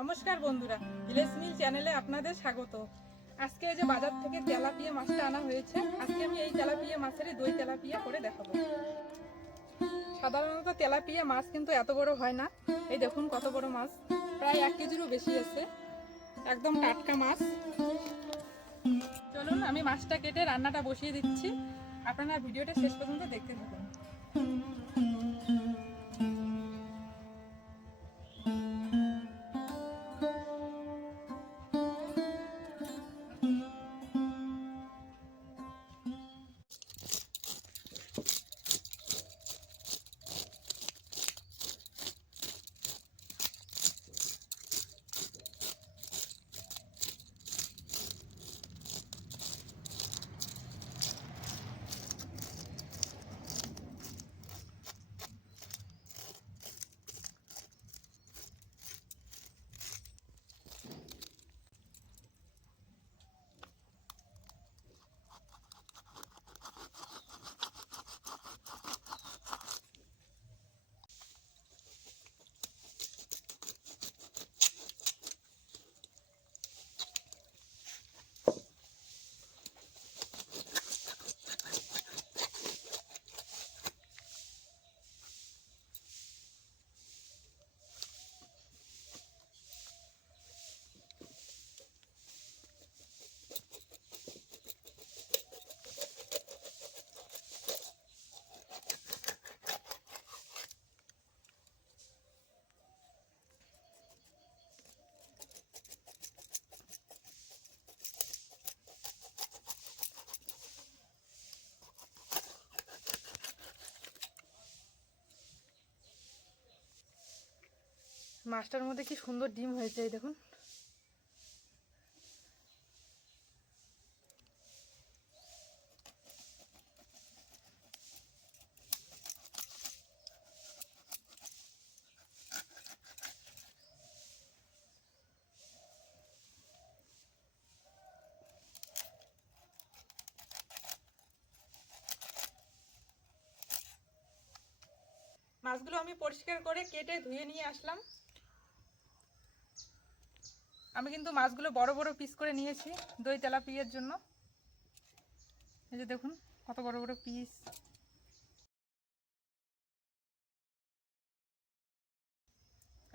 নমস্কার বন্ধুরা, ভিলেজ মিল চ্যানেলে আপনাদের স্বাগত। আজকে এই যে বাজার থেকে তেলাপিয়া মাছটা আনা হয়েছে, আজকে আমি এই তেলাপিয়া মাছেরই দই তেলাপিয়া করে দেখাবো। সাধারণত তেলাপিয়া মাছ কিন্তু এত বড় হয় না। এই দেখুন কত বড় মাছ, প্রায় এক কেজিরও বেশি আছে। একদম টাটকা মাছ। চলুন, আমি মাছটা কেটে রান্নাটা বসিয়ে দিচ্ছি। আপনারা ভিডিওটা শেষ পর্যন্ত দেখতে থাকুন। মাছটার মধ্যে কি সুন্দর ডিম হয়েছে, এই দেখুন। মাছগুলো আমি পরিষ্কার করে কেটে ধুয়ে নিয়ে আসলাম। আমি কিন্তু মাছগুলো বড় বড় পিস করে নিয়েছি দই তেলাপিয়ার জন্য। এই যে দেখুন, কত বড় বড় পিস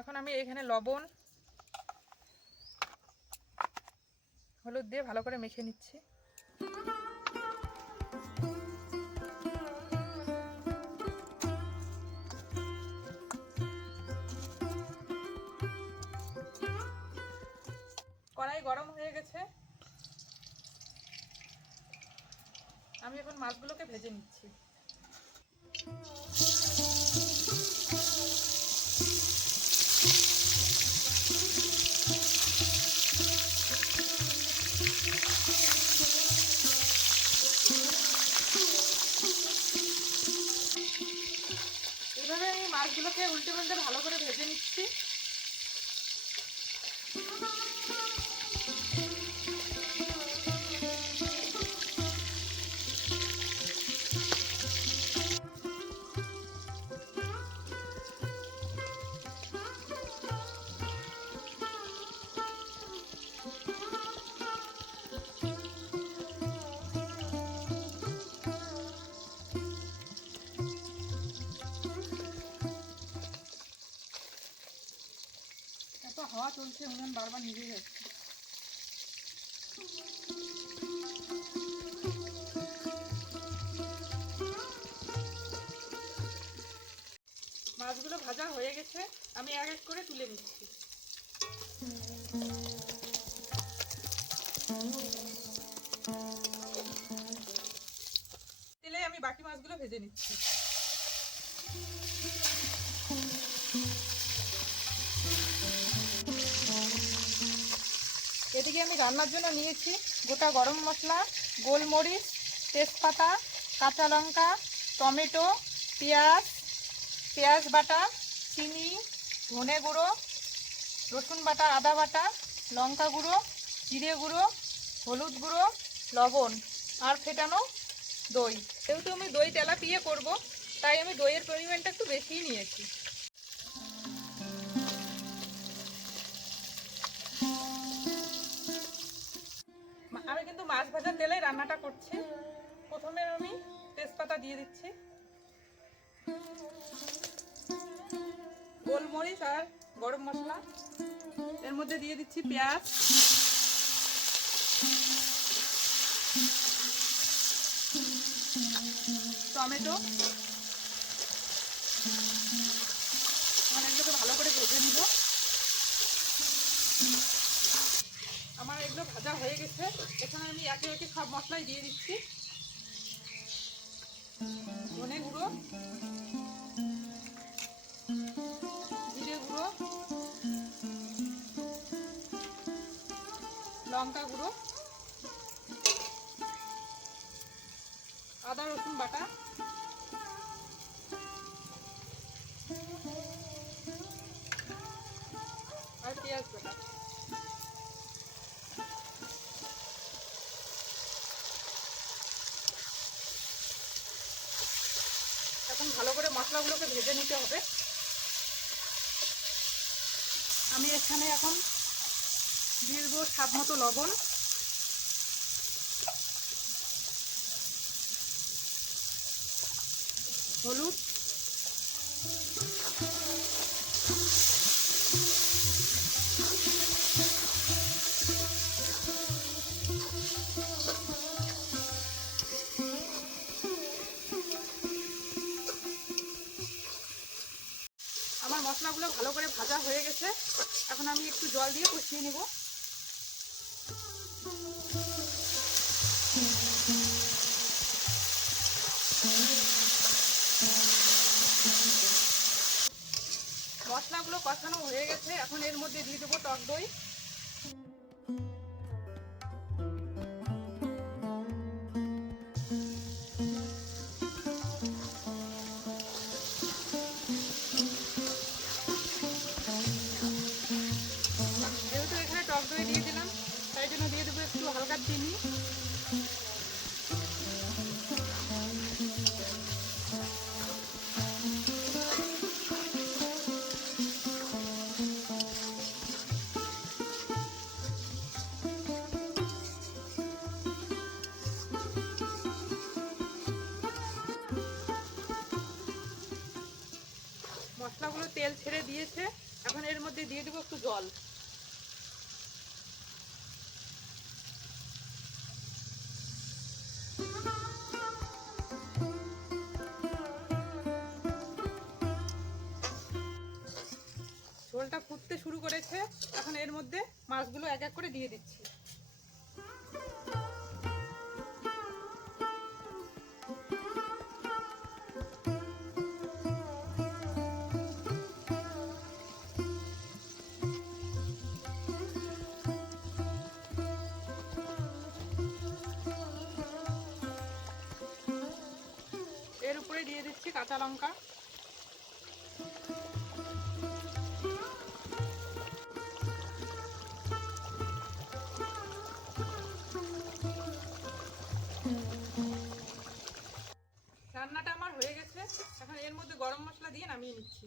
এখন আমি এখানে লবণ, হলুদ দিয়ে ভালো করে মেখে নিচ্ছি। কড়াই গরম হয়ে গেছে। আমি এখন মাছগুলোকে ভেজে নিচ্ছি। এইভাবে আমি মাছগুলোকে উল্টে পাল্টে ভালো করে ভেজে নিচ্ছি। চলছে উনুন বারবার নিভে যাচ্ছে। মাছগুলো ভাজা হয়ে গেছে, আমি এক এক করে তুলে নিচ্ছি। তেলে আমি বাকি মাছগুলো ভেজে নিচ্ছি। এদিকে আমি রান্নার জন্য নিয়েছি গোটা গরম মশলা, গোলমরিচ, তেজপাতা, কাঁচা লঙ্কা, টমেটো, পেঁয়াজ পেঁয়াজ বাটা, চিনি, ধনে গুঁড়ো, রসুন বাটা, আদা বাটা, লঙ্কা গুঁড়ো, জিরে গুঁড়ো, হলুদ গুঁড়ো, লবণ আর ফেটানো দই। যেহেতু আমি দই তেলাপিয়ে করব, তাই আমি দইয়ের পরিমাণটা একটু বেশিই নিয়েছি। তেলে রান্নাটা করছি। প্রথমে আমি তেজপাতা দিয়ে দিচ্ছি। গোলমরিচ আর গরম মশলা। এর মধ্যে দিয়ে দিচ্ছি পেঁয়াজ। টমেটো। আমার এগুলোকে ভালো করে ভেজে নিব আমার এগুলো ভাজা হয়ে গেছে। এখানে আমি একে একে সব মশলাই দিয়ে দিচ্ছি। ধনে গুঁড়ো, জিরে গুঁড়ো, লঙ্কা গুঁড়ো, আদা, রসুন বাটা, আর পেঁয়াজ বাটা। মশলাগুলোকে ভেজে নিতে হবে। আমি এখানে এখন দিয়ে দেবো স্বাদ মতো লবণ। হলুদ। আমার মশলাগুলো ভালো করে ভাজা হয়ে গেছে। এখন আমি একটু জল দিয়ে কষিয়ে নেব। মশলাগুলো কষানো হয়ে গেছে। এখন এর মধ্যে দিয়ে দেবো টক দই। মশলাগুলো তেল ছেড়ে দিয়েছে। এখন এর মধ্যে দিয়ে দেবো একটু জল। ঝোলটা ফুটতে শুরু করেছে। এখন এর মধ্যে মাছগুলো এক এক করে দিয়ে দিচ্ছি। দিয়ে দিচ্ছি কাঁচা লঙ্কা। রান্নাটা আমার হয়ে গেছে। এখন এর মধ্যে গরম মশলা দিয়ে নামিয়ে নিচ্ছি।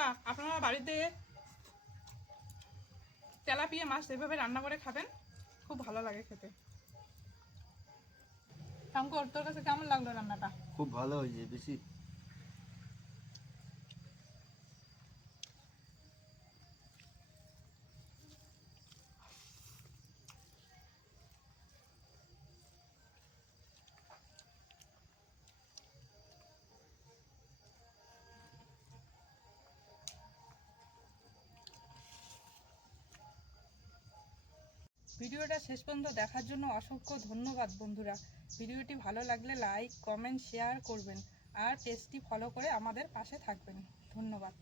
বন্ধুরা, আপনারা বাড়িতে তেলাপিয়া মাছ এভাবে রান্না করে খাবেন, খুব ভালো লাগে খেতে। শঙ্কর তোর কাছে কেমন লাগল রান্নাটা? খুব ভালো হয়েছে, বেশি ভিডিওটা শেষ পর্যন্ত দেখার জন্য অসংখ্য ধন্যবাদ, বন্ধুরা। ভিডিওটি ভালো লাগলে লাইক, কমেন্ট, শেয়ার করবেন। আর পেজটি ফলো করে আমাদের পাশে থাকবেন। ধন্যবাদ।